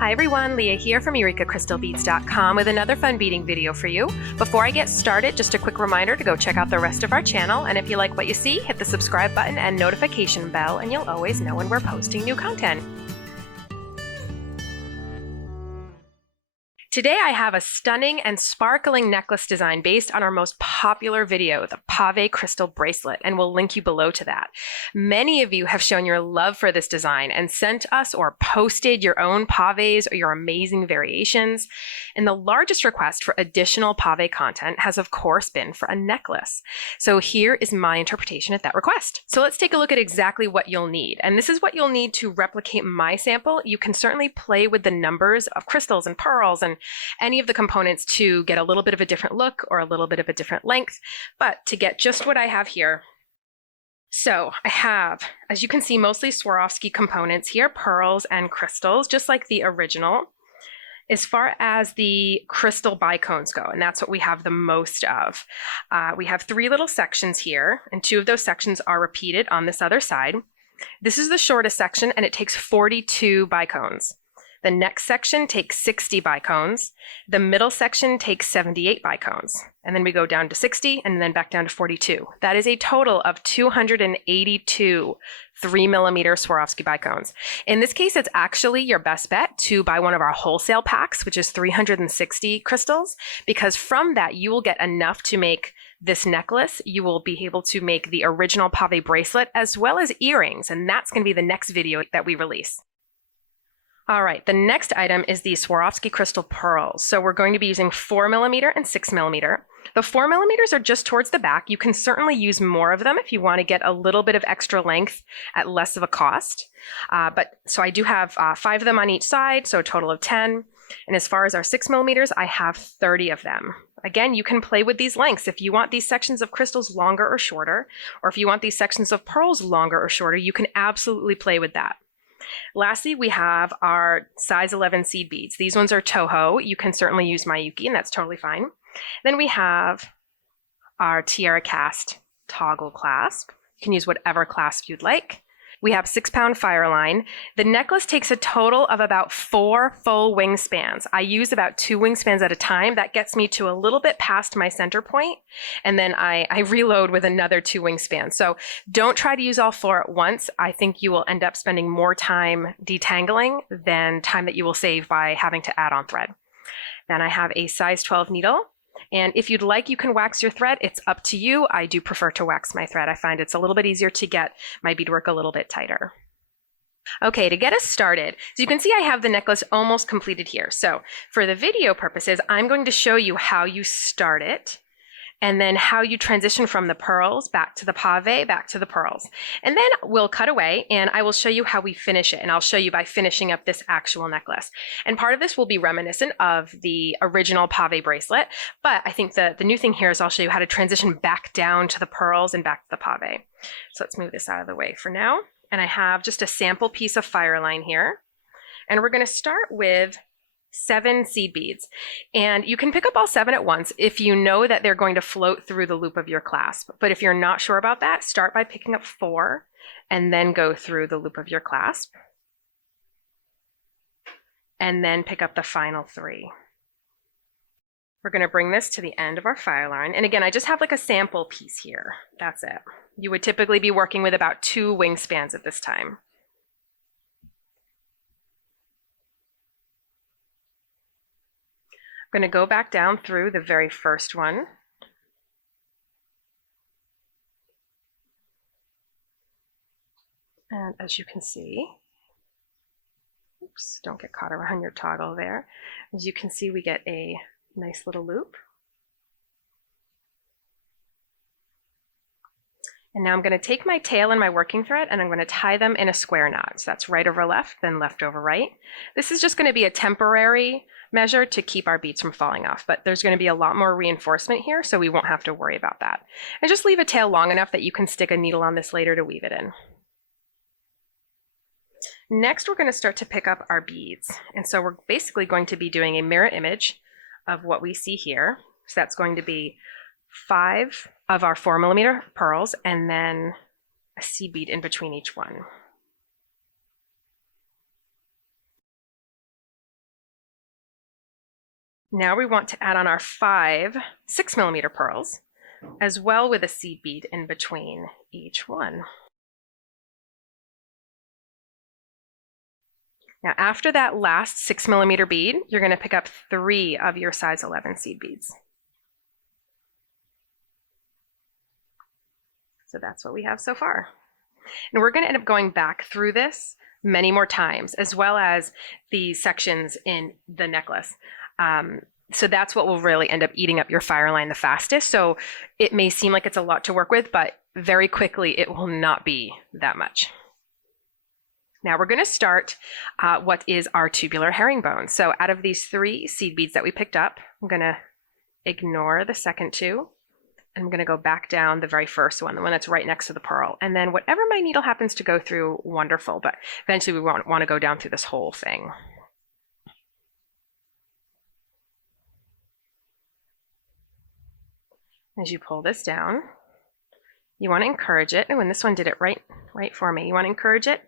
Hi everyone, Leah here from EurekaCrystalBeads.com with another fun beading video for you. Before I get started, just a quick reminder to go check out the rest of our channel, and if you like what you see, hit the subscribe button and notification bell and you'll always know when we're posting new content. Today I have a stunning and sparkling necklace design based on our most popular video, the Pavé crystal bracelet, and we'll link you below to that. Many of you have shown your love for this design and sent us or posted your own pavés or your amazing variations. And the largest request for additional Pavé content has of course been for a necklace. So here is my interpretation of that request. So let's take a look at exactly what you'll need. And this is what you'll need to replicate my sample. You can certainly play with the numbers of crystals and pearls and any of the components to get a little bit of a different look or a little bit of a different length, but to get just what I have here. So I have, as you can see, mostly Swarovski components here, pearls and crystals, just like the original. As far as the crystal bicones go, and that's what we have the most of, we have 3 little sections here, and 2 of those sections are repeated on this other side. This is the shortest section, and it takes 42 bicones. The next section takes 60 bicones. The middle section takes 78 bicones. And then we go down to 60 and then back down to 42. That is a total of 282 3mm Swarovski bicones. In this case, it's actually your best bet to buy one of our wholesale packs, which is 360 crystals, because from that you will get enough to make this necklace. You will be able to make the original Pavé bracelet as well as earrings, and that's going to be the next video that we release. All right, the next item is the Swarovski crystal pearls. So we're going to be using 4mm and 6mm. The 4mm are just towards the back. You can certainly use more of them if you want to get a little bit of extra length at less of a cost. So I do have 5 of them on each side, so a total of 10. And as far as our 6mm, I have 30 of them. Again, you can play with these lengths. If you want these sections of crystals longer or shorter, or if you want these sections of pearls longer or shorter, you can absolutely play with that. Lastly, we have our size 11 seed beads. These ones are Toho. You can certainly use Mayuki, and that's totally fine. Then we have our tiara cast toggle clasp. You can use whatever clasp you'd like. We have 6-pound fire line. The necklace takes a total of about 4 full wingspans. I use about 2 wingspans at a time. That gets me to a little bit past my center point, and then I reload with another 2 wingspans. So don't try to use all 4 at once. I think you will end up spending more time detangling than time that you will save by having to add on thread. Then I have a size 12 needle. And if you'd like, you can wax your thread. It's up to you. I do prefer to wax my thread. I find it's a little bit easier to get my beadwork a little bit tighter. Okay, to get us started, so you can see I have the necklace almost completed here. So for the video purposes, I'm going to show you how you start it, and then how you transition from the pearls back to the Pavé, back to the pearls. And then we'll cut away and I will show you how we finish it. And I'll show you by finishing up this actual necklace. And part of this will be reminiscent of the original Pavé bracelet. But I think the new thing here is I'll show you how to transition back down to the pearls and back to the Pavé. So let's move this out of the way for now. And I have just a sample piece of fire line here. And we're going to start with 7 seed beads, and you can pick up all 7 at once if you know that they're going to float through the loop of your clasp. But if you're not sure about that, start by picking up 4 and then go through the loop of your clasp, and then pick up the final 3. We're going to bring this to the end of our fire line, and again, I just have like a sample piece here. That's it. You would typically be working with about 2 wingspans at this time. I'm going to go back down through the very first one. And as you can see, oops, don't get caught around your toggle there. As you can see, we get a nice little loop. And now I'm going to take my tail and my working thread and I'm going to tie them in a square knot. So that's right over left, then left over right. This is just going to be a temporary measure to keep our beads from falling off, but there's going to be a lot more reinforcement here, so we won't have to worry about that. And just leave a tail long enough that you can stick a needle on this later to weave it in. Next, we're going to start to pick up our beads. And so we're basically going to be doing a mirror image of what we see here. So that's going to be 5 of our 4mm pearls and then a seed bead in between each one. Now we want to add on our 5 6mm pearls, as well with a seed bead in between each one. Now after that last 6mm bead, you're going to pick up 3 of your size 11 seed beads. So that's what we have so far. And we're going to end up going back through this many more times, as well as the sections in the necklace. So that's what will really end up eating up your fire line the fastest. So it may seem like it's a lot to work with, but very quickly it will not be that much. Now we're going to start what is our tubular herringbone. So out of these 3 seed beads that we picked up, I'm going to ignore the second 2. I'm going to go back down the very first one, the one that's right next to the pearl. And then whatever my needle happens to go through, wonderful. But eventually we won't want to go down through this whole thing. As you pull this down, you want to encourage it. Oh, and this one did it right for me. You want to encourage it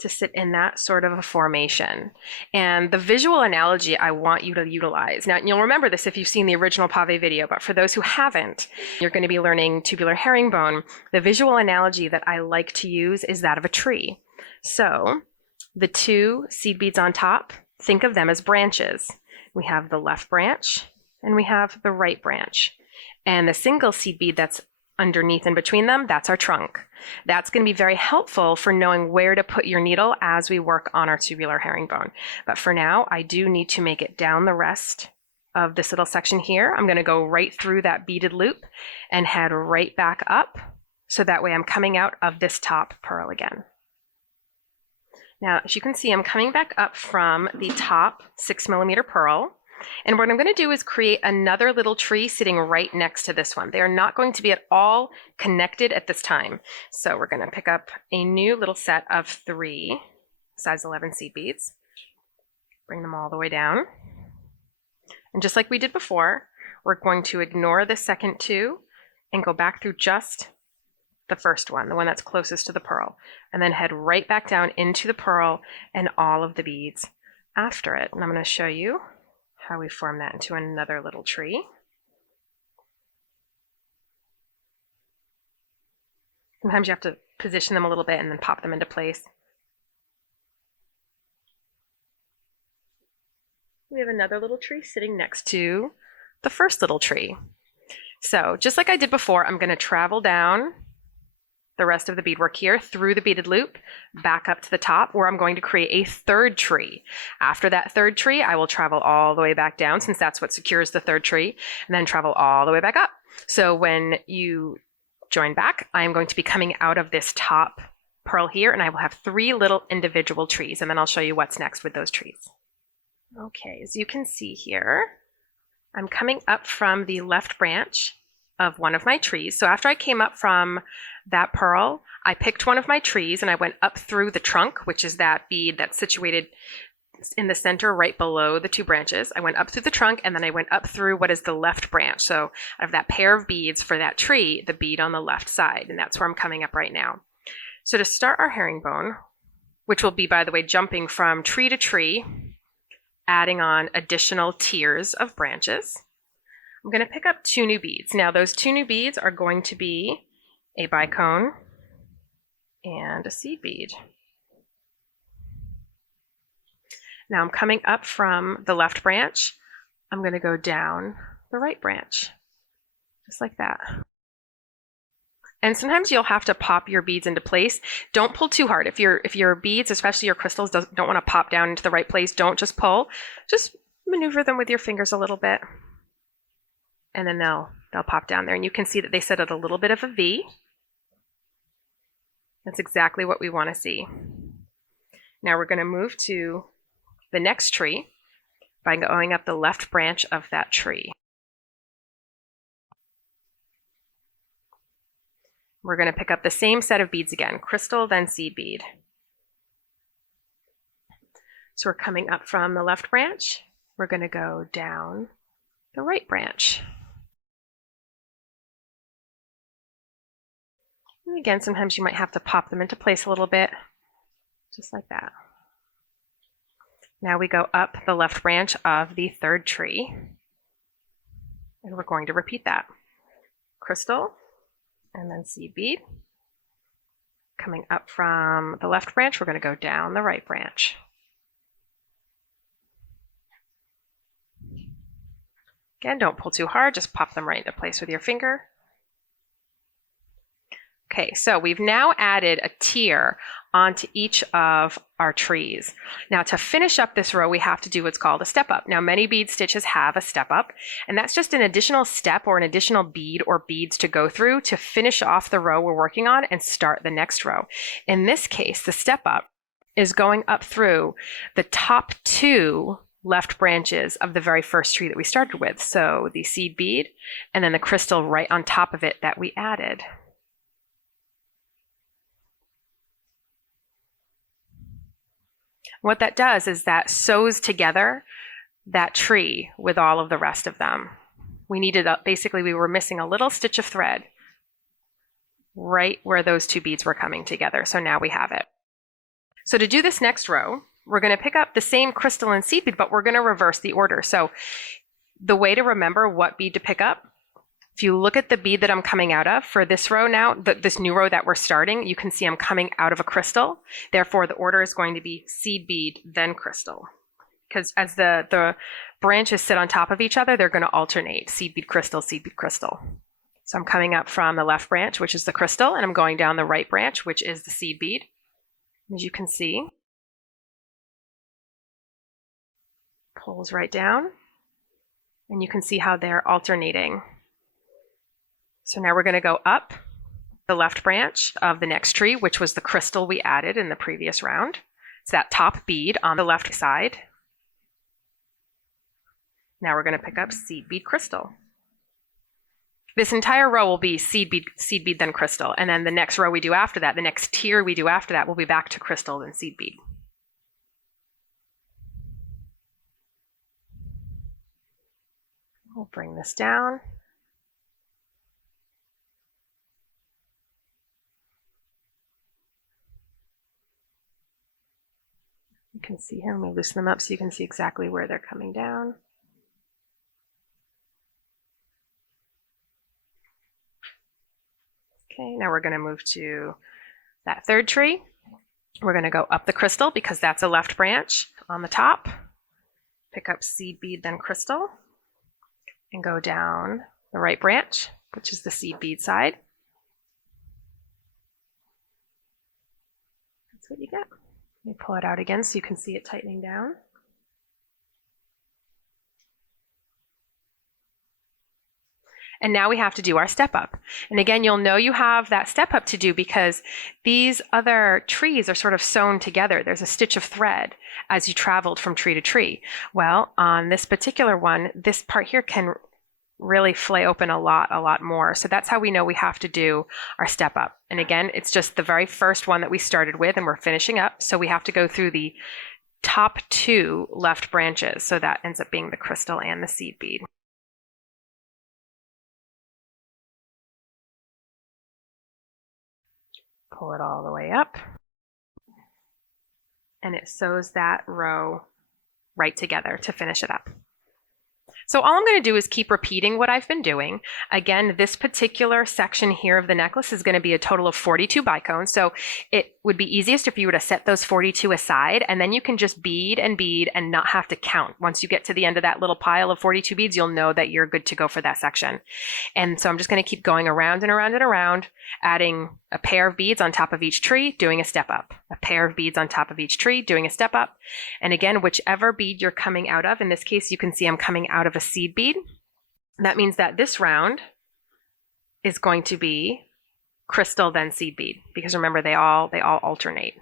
to sit in that sort of a formation. And the visual analogy I want you to utilize. Now, you'll remember this if you've seen the original Pavé video, but for those who haven't, you're going to be learning tubular herringbone. The visual analogy that I like to use is that of a tree. So the 2 seed beads on top, think of them as branches. We have the left branch and we have the right branch. And the single seed bead that's underneath and between them, that's our trunk. That's going to be very helpful for knowing where to put your needle as we work on our tubular herringbone. But for now, I do need to make it down the rest of this little section here. I'm going to go right through that beaded loop and head right back up. So that way I'm coming out of this top pearl again. Now, as you can see, I'm coming back up from the top 6mm pearl. And what I'm going to do is create another little tree sitting right next to this one. They are not going to be at all connected at this time. So we're going to pick up a new little set of 3 size 11 seed beads. Bring them all the way down. And just like we did before, we're going to ignore the second 2 and go back through just the first one, the one that's closest to the pearl, and then head right back down into the pearl and all of the beads after it. And I'm going to show you how we form that into another little tree. Sometimes you have to position them a little bit and then pop them into place. We have another little tree sitting next to the first little tree. So just like I did before, I'm going to travel down the rest of the beadwork here through the beaded loop, back up to the top where I'm going to create a third tree. After that third tree, I will travel all the way back down, since that's what secures the third tree, and then travel all the way back up. So when you join back, I'm going to be coming out of this top pearl here, and I will have 3 little individual trees, and then I'll show you what's next with those trees. Okay, as you can see here, I'm coming up from the left branch of one of my trees. So after I came up from that pearl, I picked one of my trees and I went up through the trunk, which is that bead that's situated in the center right below the 2 branches. I went up through the trunk and then I went up through what is the left branch. So out of that pair of beads for that tree, the bead on the left side, and that's where I'm coming up right now. So to start our herringbone, which will be, by the way, jumping from tree to tree, adding on additional tiers of branches, I'm going to pick up 2 new beads. Now those 2 new beads are going to be a bicone and a seed bead. Now I'm coming up from the left branch. I'm going to go down the right branch, just like that. And sometimes you'll have to pop your beads into place. Don't pull too hard. If your beads, especially your crystals, don't want to pop down into the right place, don't just pull. Just maneuver them with your fingers a little bit, and then they'll pop down there. And you can see that they set at a little bit of a V. That's exactly what we want to see. Now we're going to move to the next tree by going up the left branch of that tree. We're going to pick up the same set of beads again, crystal, then seed bead. So we're coming up from the left branch. We're going to go down the right branch. And again, sometimes you might have to pop them into place a little bit, just like that. Now we go up the left branch of the third tree, and we're going to repeat that. Crystal, and then seed bead. Coming up from the left branch, we're going to go down the right branch. Again, don't pull too hard, just pop them right into place with your finger. Okay, so we've now added a tier onto each of our trees. Now to finish up this row, we have to do what's called a step up. Now many bead stitches have a step up, and that's just an additional step or an additional bead or beads to go through to finish off the row we're working on and start the next row. In this case, the step up is going up through the top two left branches of the very first tree that we started with. So the seed bead and then the crystal right on top of it that we added. What that does is that sews together that tree with all of the rest of them. We needed, basically we were missing a little stitch of thread right where those two beads were coming together. So now we have it. So to do this next row, we're going to pick up the same crystal and seed bead, but we're going to reverse the order. So the way to remember what bead to pick up, if you look at the bead that I'm coming out of for this row now, this new row that we're starting, you can see I'm coming out of a crystal. Therefore, the order is going to be seed bead, then crystal. Because as the branches sit on top of each other, they're going to alternate, seed bead, crystal, seed bead, crystal. So I'm coming up from the left branch, which is the crystal, and I'm going down the right branch, which is the seed bead. As you can see, pulls right down, and you can see how they're alternating. So now we're going to go up the left branch of the next tree, which was the crystal we added in the previous round. It's that top bead on the left side. Now we're going to pick up seed bead, crystal. This entire row will be seed bead, then crystal. And then the next row we do after that, the next tier we do after that, will be back to crystal and seed bead. We'll bring this down. You can see here, let me loosen them up so you can see exactly where they're coming down. Okay, now we're going to move to that third tree. We're going to go up the crystal because that's a left branch on the top. Pick up seed bead, then crystal, and go down the right branch, which is the seed bead side. That's what you get. Let me pull it out again so you can see it tightening down. And now we have to do our step up. And again, you'll know you have that step up to do because these other trees are sort of sewn together. There's a stitch of thread as you traveled from tree to tree. Well, on this particular one, this part here can really flay open a lot more. So that's how we know we have to do our step up. And again, it's just the very first one that we started with and we're finishing up. So we have to go through the top two left branches. So that ends up being the crystal and the seed bead. Pull it all the way up. And it sews that row right together to finish it up. So all I'm going to do is keep repeating what I've been doing. Again, this particular section here of the necklace is going to be a total of 42 bicones. So it would be easiest if you were to set those 42 aside, and then you can just bead and not have to count. Once you get to the end of that little pile of 42 beads, you'll know that you're good to go for that section. And so I'm just going to keep going around and around and around, adding a pair of beads on top of each tree, doing a step up, a pair of beads on top of each tree, doing a step up. And again, whichever bead you're coming out of, in this case, you can see I'm coming out of a seed bead. That means that this round is going to be crystal, then seed bead, because remember, they all alternate.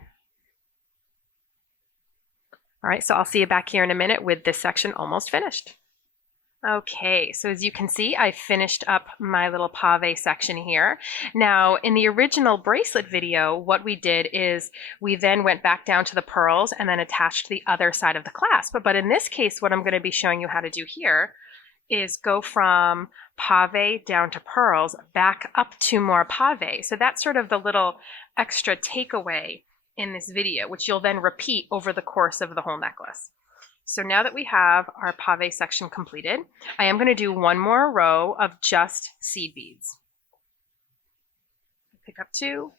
All right, so I'll see you back here in a minute with this section almost finished. Okay, so as you can see, I finished up my little pave section here. Now, in the original bracelet video, what we did is we then went back down to the pearls and then attached the other side of the clasp. But in this case, what I'm going to be showing you how to do here is go from pave down to pearls, back up to more pave. So that's sort of the little extra takeaway in this video, which you'll then repeat over the course of the whole necklace. So now that we have our pave section completed, I am going to do one more row of just seed beads. Pick up 2.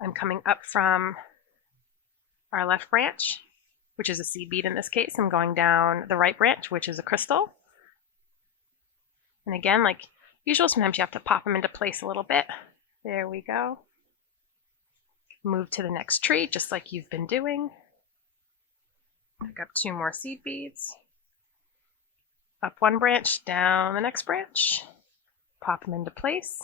I'm coming up from our left branch, which is a seed bead in this case. I'm going down the right branch, which is a crystal. And again, like usual, sometimes you have to pop them into place a little bit. There we go. Move to the next tree, just like you've been doing. Pick up 2 more seed beads. Up one branch, down the next branch. Pop them into place.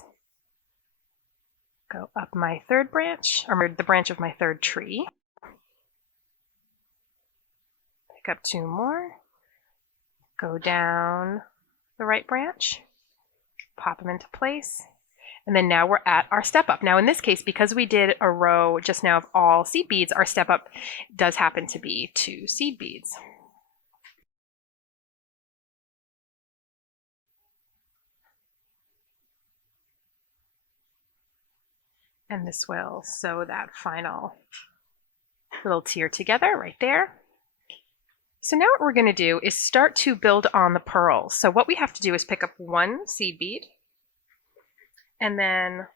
Go up my third branch, or the branch of my third tree. Pick up 2 more. Go down the right branch. Pop them into place. And then now we're at our step up. Now in this case, because we did a row just now of all seed beads, our step up does happen to be 2 seed beads. And this will sew that final little tier together right there. So now what we're going to do is start to build on the pearls. So what we have to do is pick up 1 seed bead and then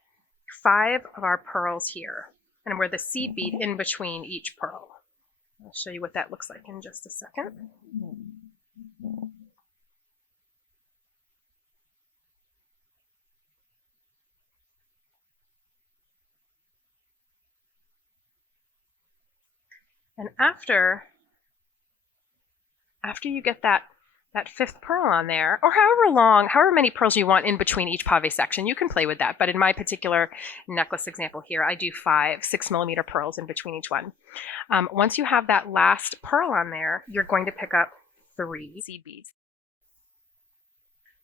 5 of our pearls here. And we're the seed bead in between each pearl. I'll show you what that looks like in just a second. And after you get that 5th pearl on there, or however many pearls you want in between each pave section, you can play with that. But in my particular necklace example here, I do 5 6mm pearls in between each one. Once you have that last pearl on there, you're going to pick up 3 seed beads.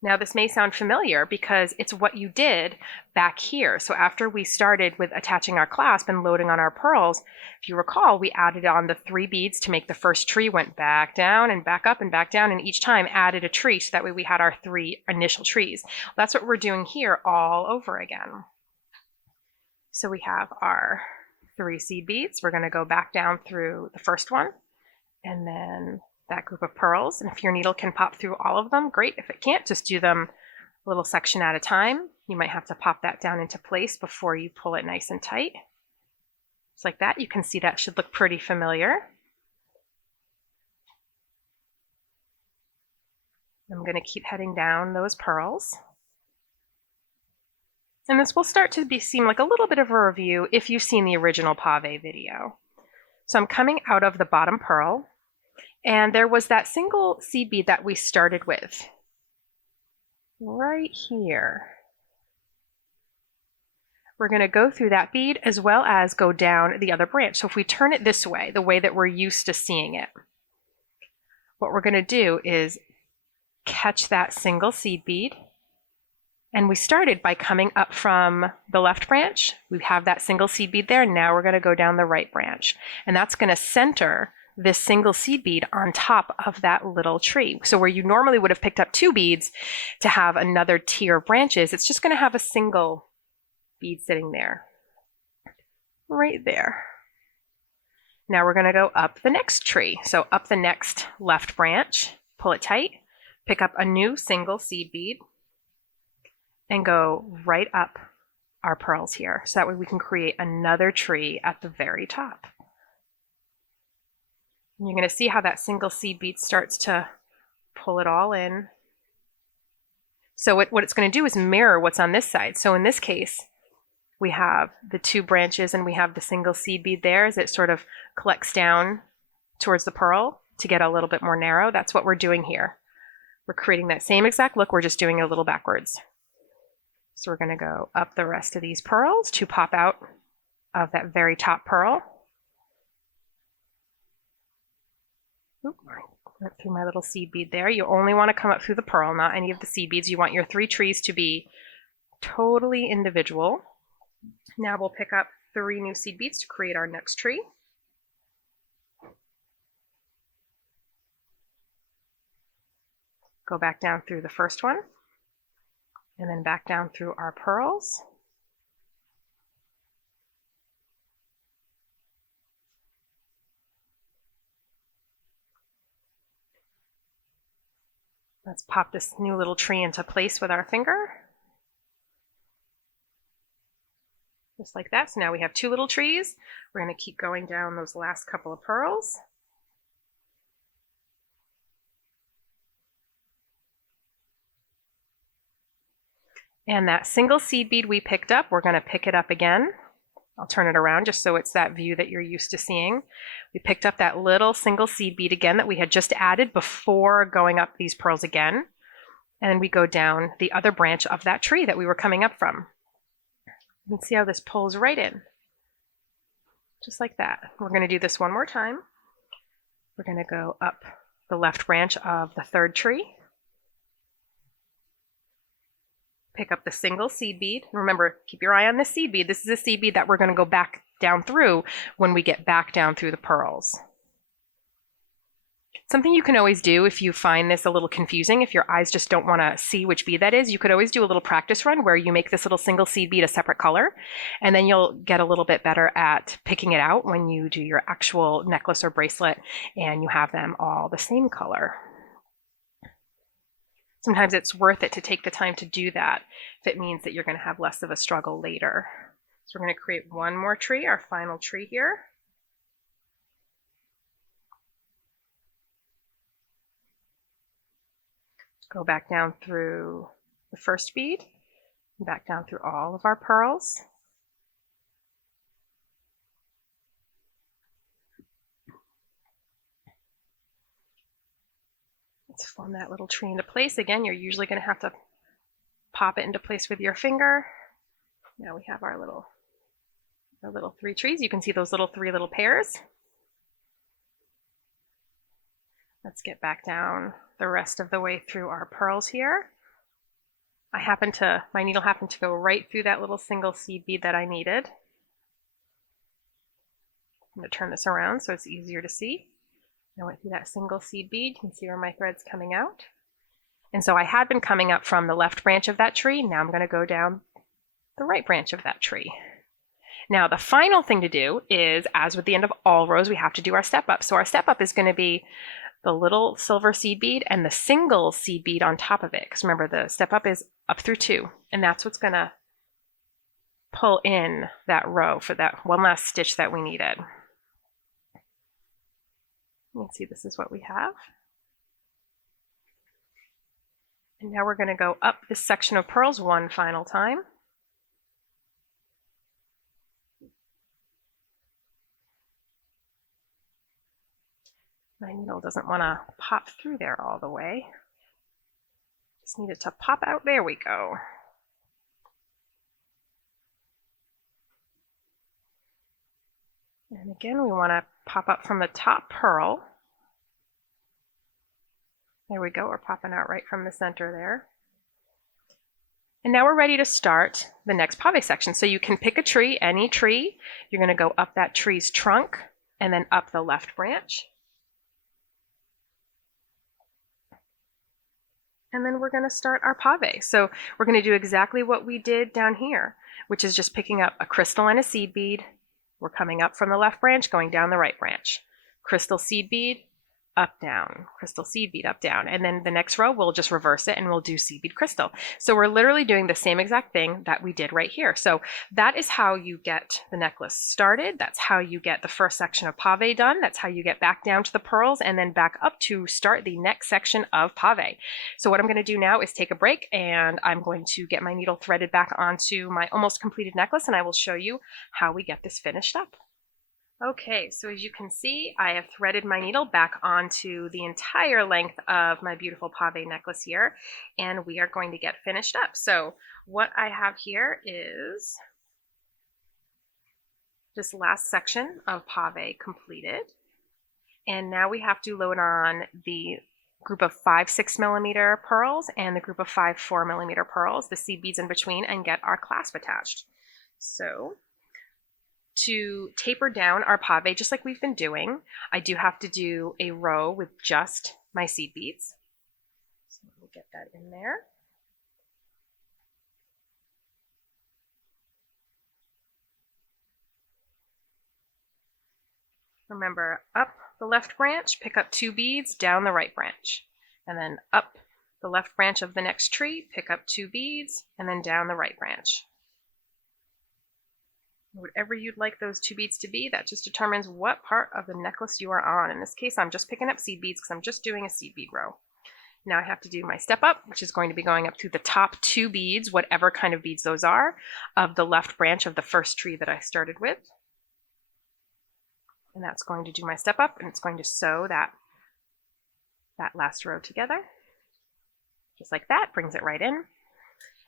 Now this may sound familiar because it's what you did back here. So after we started with attaching our clasp and loading on our pearls, if you recall, we added on the 3 beads to make the first tree, went back down and back up and back down, and each time added a tree, so that way we had our 3 initial trees. That's what we're doing here all over again. So we have our 3 seed beads. We're going to go back down through the first one, and then that group of pearls. And if your needle can pop through all of them, great. If it can't, just do them a little section at a time. You might have to pop that down into place before you pull it nice and tight. Just like that. You can see that should look pretty familiar. I'm going to keep heading down those pearls. And this will start to seem like a little bit of a review if you've seen the original Pavé video. So I'm coming out of the bottom pearl, and there was that single seed bead that we started with right here. We're going to go through that bead as well as go down the other branch. So if we turn it this way, the way that we're used to seeing it, what we're going to do is catch that single seed bead. And we started by coming up from the left branch. We have that single seed bead there. Now we're going to go down the right branch. And that's going to center this single seed bead on top of that little tree. So where you normally would have picked up 2 beads to have another tier of branches, it's just going to have a single bead sitting there, right there. Now we're going to go up the next tree. So up the next left branch, pull it tight, pick up a new single seed bead, and go right up our pearls here. So that way we can create another tree at the very top. And you're going to see how that single seed bead starts to pull it all in. So what it's going to do is mirror what's on this side. So in this case, we have the 2 branches and we have the single seed bead there as it sort of collects down towards the pearl to get a little bit more narrow. That's what we're doing here. We're creating that same exact look, we're just doing it a little backwards. So we're going to go up the rest of these pearls to pop out of that very top pearl. Oop, went through my little seed bead there. You only want to come up through the pearl, not any of the seed beads. You want your 3 trees to be totally individual. Now we'll pick up 3 new seed beads to create our next tree. Go back down through the first one, and then back down through our pearls. Let's pop this new little tree into place with our finger. Just like that. So now we have 2 little trees. We're going to keep going down those last couple of pearls. And that single seed bead we picked up, we're going to pick it up again. I'll turn it around just so it's that view that you're used to seeing. We picked up that little single seed bead again that we had just added before going up these pearls again. And then we go down the other branch of that tree that we were coming up from. You can see how this pulls right in. Just like that. We're going to do this one more time. We're going to go up the left branch of the 3rd tree. Pick up the single seed bead. Remember, keep your eye on this seed bead. This is a seed bead that we're going to go back down through when we get back down through the pearls. Something you can always do if you find this a little confusing, if your eyes just don't want to see which bead that is, you could always do a little practice run where you make this little single seed bead a separate color, and then you'll get a little bit better at picking it out when you do your actual necklace or bracelet and you have them all the same color. Sometimes it's worth it to take the time to do that if it means that you're going to have less of a struggle later. So we're going to create one more tree, our final tree here. Go back down through the first bead, and back down through all of our pearls. Let's form that little tree into place. Again, you're usually going to have to pop it into place with your finger. Now we have our little 3 trees. You can see those 3 little pairs. Let's get back down the rest of the way through our pearls here. My needle happened to go right through that little single seed bead that I needed. I'm going to turn this around so it's easier to see. I went through that single seed bead. You can see where my thread's coming out. And so I had been coming up from the left branch of that tree. Now I'm going to go down the right branch of that tree. Now the final thing to do is, as with the end of all rows, we have to do our step up. So our step up is going to be the little silver seed bead and the single seed bead on top of it. Because remember, the step up is up through 2, and that's what's going to pull in that row for that one last stitch that we needed. You can see this is what we have. And now we're going to go up this section of pearls one final time. My needle doesn't want to pop through there all the way. Just need it to pop out. There we go. And again, we want to pop up from the top pearl. There we go. We're popping out right from the center there. And now we're ready to start the next pave section. So you can pick a tree, any tree. You're going to go up that tree's trunk and then up the left branch. And then we're going to start our pave. So we're going to do exactly what we did down here, which is just picking up a crystal and a seed bead. We're coming up from the left branch, going down the right branch. Crystal seed bead, up, down. Crystal seed bead, up, down. And then the next row, we'll just reverse it and we'll do seed bead crystal. So we're literally doing the same exact thing that we did right here. So that is how you get the necklace started. That's how you get the first section of pave done. That's how you get back down to the pearls and then back up to start the next section of pave. So what I'm going to do now is take a break, and I'm going to get my needle threaded back onto my almost completed necklace, and I will show you how we get this finished up. Okay, so as you can see, I have threaded my needle back onto the entire length of my beautiful pave necklace here, and we are going to get finished up. So what I have here is this last section of pave completed, and now we have to load on the group of 5 6mm pearls and the group of 5 4mm pearls, the seed beads in between, and get our clasp attached. So to taper down our pave, just like we've been doing, I do have to do a row with just my seed beads. So let me get that in there. Remember, up the left branch, pick up 2 beads, down the right branch, and then up the left branch of the next tree, pick up 2 beads, and then down the right branch. Whatever you'd like those 2 beads to be, that just determines what part of the necklace you are on. In this case, I'm just picking up seed beads because I'm just doing a seed bead row. Now I have to do my step up, which is going to be going up to the top 2 beads, whatever kind of beads those are, of the left branch of the first tree that I started with. And that's going to do my step up, and it's going to sew that last row together. Just like that, brings it right in.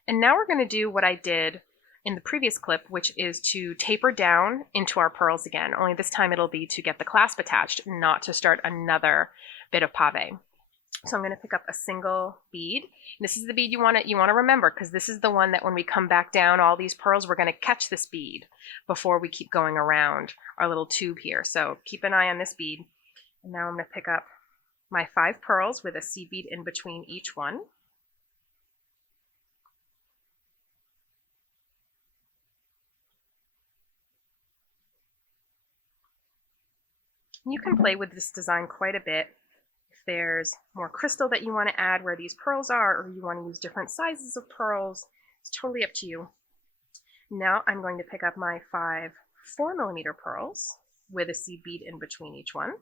And now we're going to do what I did in the previous clip, which is to taper down into our pearls again, only this time it'll be to get the clasp attached, not to start another bit of pave. So I'm going to pick up a single bead. This is the bead you want to remember, because this is the one that when we come back down all these pearls, we're going to catch this bead before we keep going around our little tube here. So keep an eye on this bead. And now I'm going to pick up my 5 pearls with a seed bead in between each one. You can play with this design quite a bit. If there's more crystal that you want to add where these pearls are, or you want to use different sizes of pearls, it's totally up to you. Now I'm going to pick up my 5 4mm pearls with a seed bead in between each one.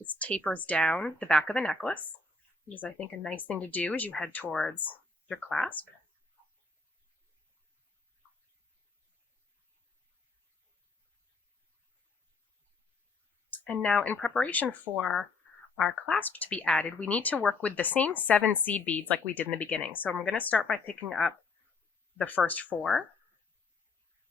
This tapers down the back of the necklace, which is, I think, a nice thing to do as you head towards your clasp. And now in preparation for our clasp to be added, we need to work with the same 7 seed beads like we did in the beginning. So I'm going to start by picking up the first 4.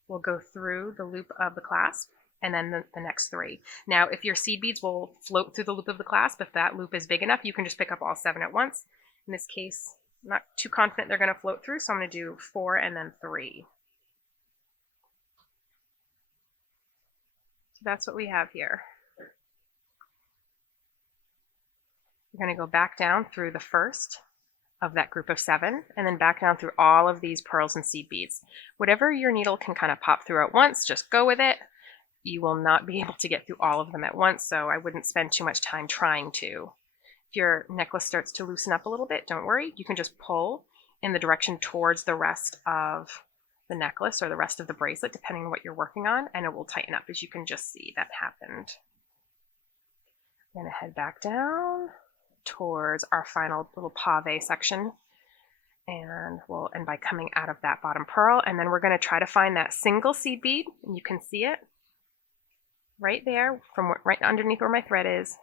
We'll go through the loop of the clasp and then the next 3. Now, if your seed beads will float through the loop of the clasp, if that loop is big enough, you can just pick up all 7 at once. In this case, I'm not too confident they're going to float through, so I'm going to do 4 and then 3. So that's what we have here. We're going to go back down through the first of that group of 7, and then back down through all of these pearls and seed beads. Whatever your needle can kind of pop through at once, just go with it. You will not be able to get through all of them at once, so I wouldn't spend too much time trying to. If your necklace starts to loosen up a little bit, don't worry. You can just pull in the direction towards the rest of the necklace or the rest of the bracelet, depending on what you're working on, and it will tighten up, as you can just see that happened. I'm going to head back down towards our final little pave section, and we'll end by coming out of that bottom pearl, and then we're going to try to find that single seed bead, and you can see it right there from right underneath where my thread is,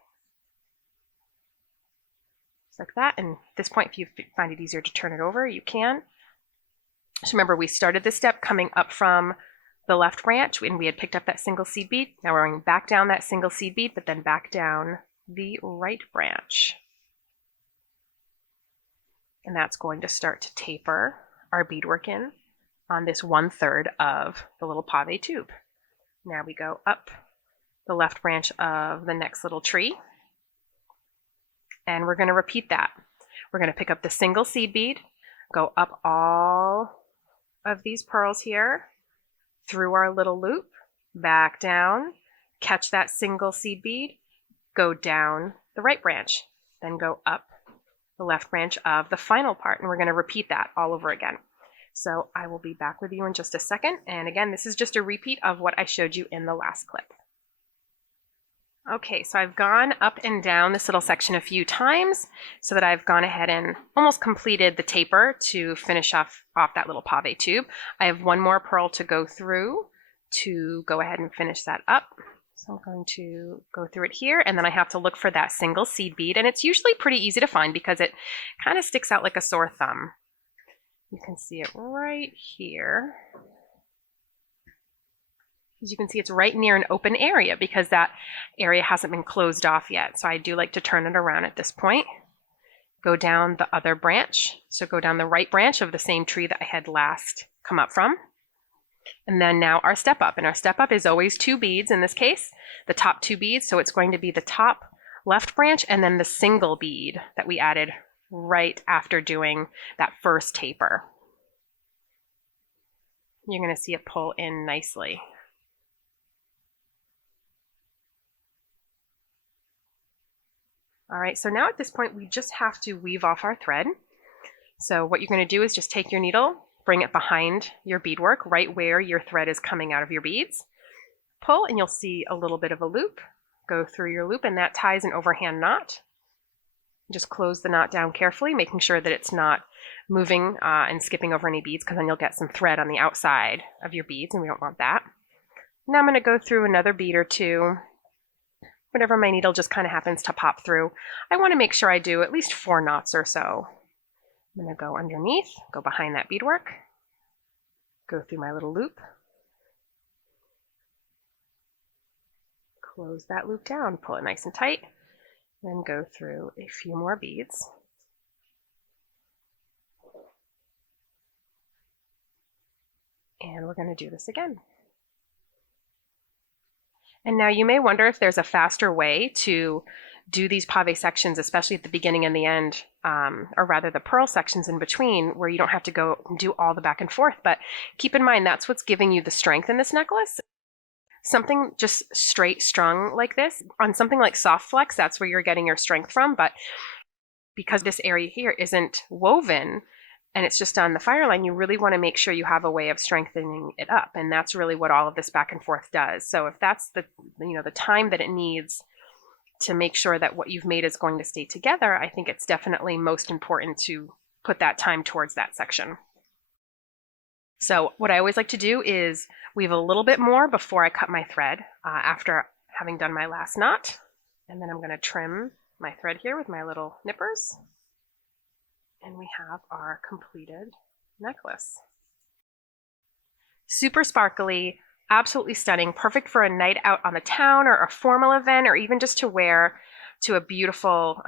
just like that. And at this point, if you find it easier to turn it over, you can. So remember, we started this step coming up from the left branch, and we had picked up that single seed bead. Now we're going back down that single seed bead, but then back down the right branch. And that's going to start to taper our beadwork in on this 1/3 of the little pave tube. Now we go up the left branch of the next little tree, and we're going to repeat that. We're going to pick up the single seed bead, go up all of these pearls here, through our little loop, back down, catch that single seed bead, go down the right branch, then go up the left branch of the final part, and we're going to repeat that all over again. So I will be back with you in just a second, and again, this is just a repeat of what I showed you in the last clip. Okay, so I've gone up and down this little section a few times so that I've gone ahead and almost completed the taper to finish off that little pave tube. I have one more pearl to go through to go ahead and finish that up. So I'm going to go through it here, and then I have to look for that single seed bead, and it's usually pretty easy to find because it kind of sticks out like a sore thumb. You can see it right here. As you can see, it's right near an open area because that area hasn't been closed off yet. So I do like to turn it around at this point. Go down the other branch. So go down the right branch of the same tree that I had last come up from. And then now our step up, and our step up is always 2 beads in this case, the top 2 beads. So it's going to be the top left branch and then the single bead that we added right after doing that first taper. You're going to see it pull in nicely. All right, so now at this point, we just have to weave off our thread. So what you're going to do is just take your needle, bring it behind your beadwork, right where your thread is coming out of your beads. Pull and you'll see a little bit of a loop. Go through your loop and that ties an overhand knot. Just close the knot down carefully, making sure that it's not moving and skipping over any beads, because then you'll get some thread on the outside of your beads and we don't want that. Now I'm going to go through another bead or two. Whatever my needle just kind of happens to pop through. I want to make sure I do at least 4 knots or so. I'm going to go underneath, go behind that beadwork, go through my little loop, close that loop down, pull it nice and tight, then go through a few more beads. And we're going to do this again. And now you may wonder if there's a faster way to do these pave sections, especially at the beginning and the end, or rather the pearl sections in between, where you don't have to go and do all the back and forth. But keep in mind, that's what's giving you the strength in this necklace. Something just straight strung like this, on something like soft flex, that's where you're getting your strength from. But because this area here isn't woven, and it's just on the fire line, you really want to make sure you have a way of strengthening it up. And that's really what all of this back and forth does. So if that's the time that it needs to make sure that what you've made is going to stay together, I think it's definitely most important to put that time towards that section. So what I always like to do is weave a little bit more before I cut my thread after having done my last knot. And then I'm going to trim my thread here with my little nippers. And we have our completed necklace. Super sparkly, absolutely stunning, perfect for a night out on the town or a formal event, or even just to wear to a beautiful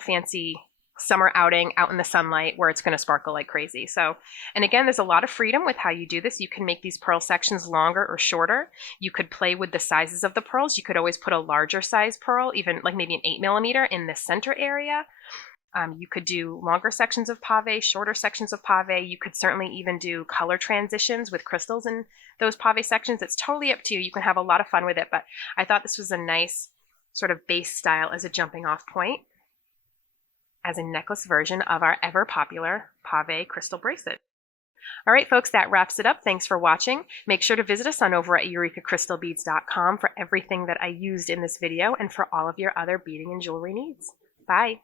fancy summer outing out in the sunlight where it's going to sparkle like crazy. So, and again, there's a lot of freedom with how you do this. You can make these pearl sections longer or shorter. You could play with the sizes of the pearls. You could always put a larger size pearl, even like maybe an 8mm in the center area. You could do longer sections of pave, shorter sections of pave. You could certainly even do color transitions with crystals in those pave sections. It's totally up to you. You can have a lot of fun with it, but I thought this was a nice sort of base style as a jumping off point as a necklace version of our ever popular pave crystal bracelet. All right, folks, that wraps it up. Thanks for watching. Make sure to visit us on over at eurekacrystalbeads.com for everything that I used in this video and for all of your other beading and jewelry needs. Bye.